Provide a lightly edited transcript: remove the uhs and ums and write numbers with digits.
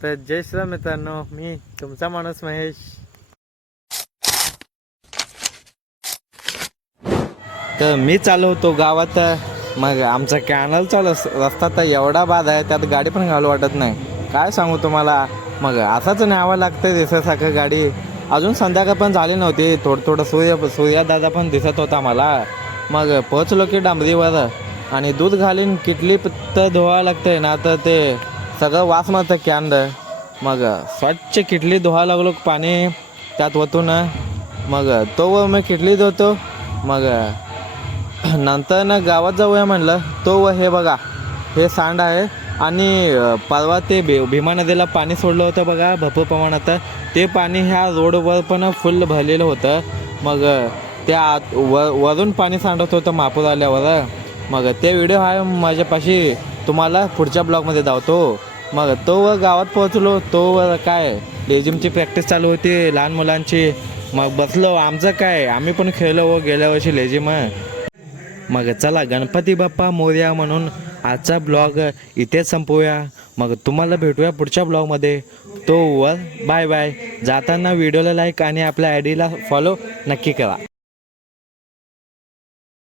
तर जय श्रीराम मित्रांनो, मी तुमचा माणूस महेश. तर मी चालू होतो गावात. मग आमचा कॅनलचा रस्ता तर एवढा बाद आहे, त्यात गाडी पण घालू वाटत नाही. काय सांगू तुम्हाला. मग असाच न्यावं लागतं दिसासारखं गाडी. अजून संध्याकाळ पण झाली नव्हती. थोडं सूर्यदादा पण दिसत होता मला. मग पोहोचलो की डांबरीवर आणि दूध घालून किटली तर धुवावं लागतंय ना, तर ते सगळं वास मारतं कॅन. मग स्वच्छ किटली धुवा लागलो, पाणी त्यात ओतून. मग तो मी किटली धुतो. मग नंतर ना गावात जाऊया म्हणलं. तो हे बघा, हे सांड आहे. आणि परवा ते भीमा नदीला पाणी सोडलं होतं बघा भरपूर प्रमाणात. ते पाणी ह्या रोडवर पण फुल भरलेलं होतं. मग त्या वरून पाणी सांडत होतं महापूर आल्यावर. मग ते व्हिडिओ आहे माझ्यापाशी, तुम्हाला पुढच्या ब्लॉगमध्ये दावतो. मग तो गावात पोहोचलो. तो काय लेझिमची प्रॅक्टिस चालू होती लहान मुलांची. मग बसलो. आमचं काय, आम्ही पण खेळलो गेल्या वर्षी लेझिम. मग चला गणपती बाप्पा मोरया म्हणून आजचा ब्लॉग इथेच संपवूया. मग तुम्हाला भेटूया पुढच्या ब्लॉगमध्ये. तो वर बाय बाय. जाताना व्हिडिओला लाईक आणि आपल्या आय डीला फॉलो नक्की करा.